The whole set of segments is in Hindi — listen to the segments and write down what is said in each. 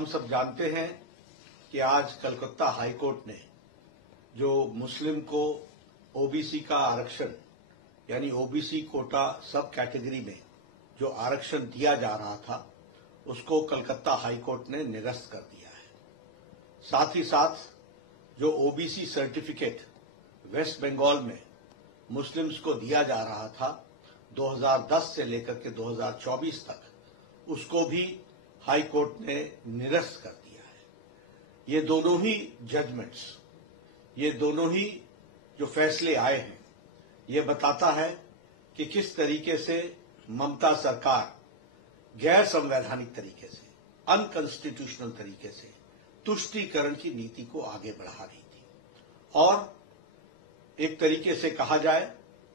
हम सब जानते हैं कि आज कलकत्ता हाई कोर्ट ने जो मुस्लिम को ओबीसी का आरक्षण यानी ओबीसी कोटा सब कैटेगरी में जो आरक्षण दिया जा रहा था उसको कलकत्ता हाई कोर्ट ने निरस्त कर दिया है। साथ ही साथ जो ओबीसी सर्टिफिकेट वेस्ट बंगाल में मुस्लिम्स को दिया जा रहा था 2010 से लेकर के 2024 तक उसको भी हाई कोर्ट ने निरस्त कर दिया है। ये दोनों ही जजमेंट्स, ये दोनों ही जो फैसले आए हैं, ये बताता है कि किस तरीके से ममता सरकार गैर संवैधानिक तरीके से, अनकॉन्स्टिट्यूशनल तरीके से तुष्टीकरण की नीति को आगे बढ़ा रही थी और एक तरीके से कहा जाए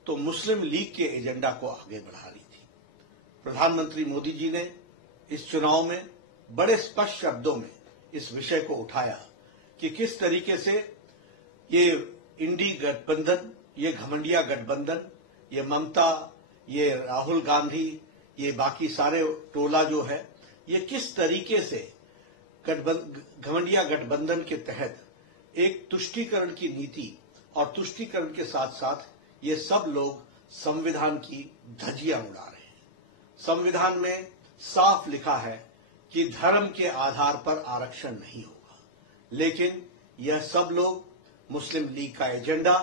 तो मुस्लिम लीग के एजेंडा को आगे बढ़ा रही थी। प्रधानमंत्री मोदी जी ने इस चुनाव में बड़े स्पष्ट शब्दों में इस विषय को उठाया कि किस तरीके से ये इंडी गठबंधन, ये घमंडिया गठबंधन, ये ममता, ये राहुल गांधी, ये बाकी सारे टोला जो है, ये किस तरीके से घमंडिया गठबंधन के तहत एक तुष्टीकरण की नीति और तुष्टीकरण के साथ साथ ये सब लोग संविधान की धज्जियां उड़ा रहे हैं। संविधान में साफ लिखा है कि धर्म के आधार पर आरक्षण नहीं होगा, लेकिन यह सब लोग मुस्लिम लीग का एजेंडा,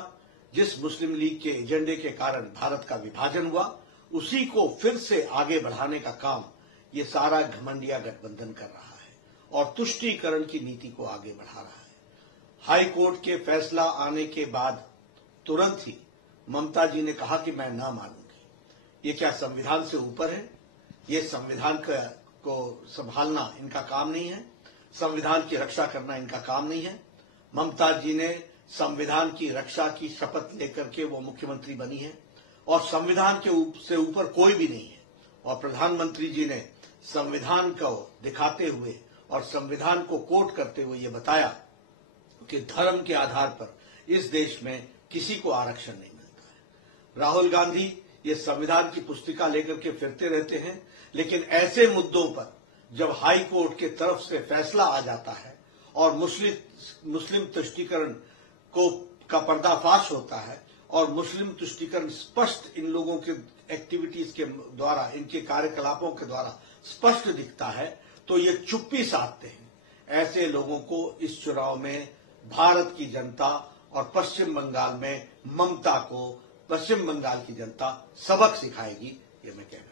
जिस मुस्लिम लीग के एजेंडे के कारण भारत का विभाजन हुआ, उसी को फिर से आगे बढ़ाने का काम ये सारा घमंडिया गठबंधन कर रहा है और तुष्टीकरण की नीति को आगे बढ़ा रहा है। हाई कोर्ट के फैसला आने के बाद तुरंत ही ममता जी ने कहा कि मैं ना मानूंगी। ये क्या संविधान से ऊपर है? ये संविधान को संभालना इनका काम नहीं है, संविधान की रक्षा करना इनका काम नहीं है। ममता जी ने संविधान की रक्षा की शपथ लेकर के वो मुख्यमंत्री बनी है और संविधान के से ऊपर कोई भी नहीं है। और प्रधानमंत्री जी ने संविधान को दिखाते हुए और संविधान को कोट करते हुए ये बताया कि धर्म के आधार पर इस देश में किसी को आरक्षण नहीं मिलता है। राहुल गांधी ये संविधान की पुस्तिका लेकर के फिरते रहते हैं, लेकिन ऐसे मुद्दों पर जब हाई कोर्ट के तरफ से फैसला आ जाता है और मुस्लिम तुष्टीकरण का पर्दाफाश होता है और मुस्लिम तुष्टीकरण स्पष्ट इन लोगों के एक्टिविटीज के द्वारा, इनके कार्यकलापों के द्वारा स्पष्ट दिखता है, तो ये चुप्पी साधते हैं। ऐसे लोगों को इस चुनाव में भारत की जनता और पश्चिम बंगाल में ममता को पश्चिम बंगाल की जनता सबक सिखाएगी, ये मैं कह रहा हूं।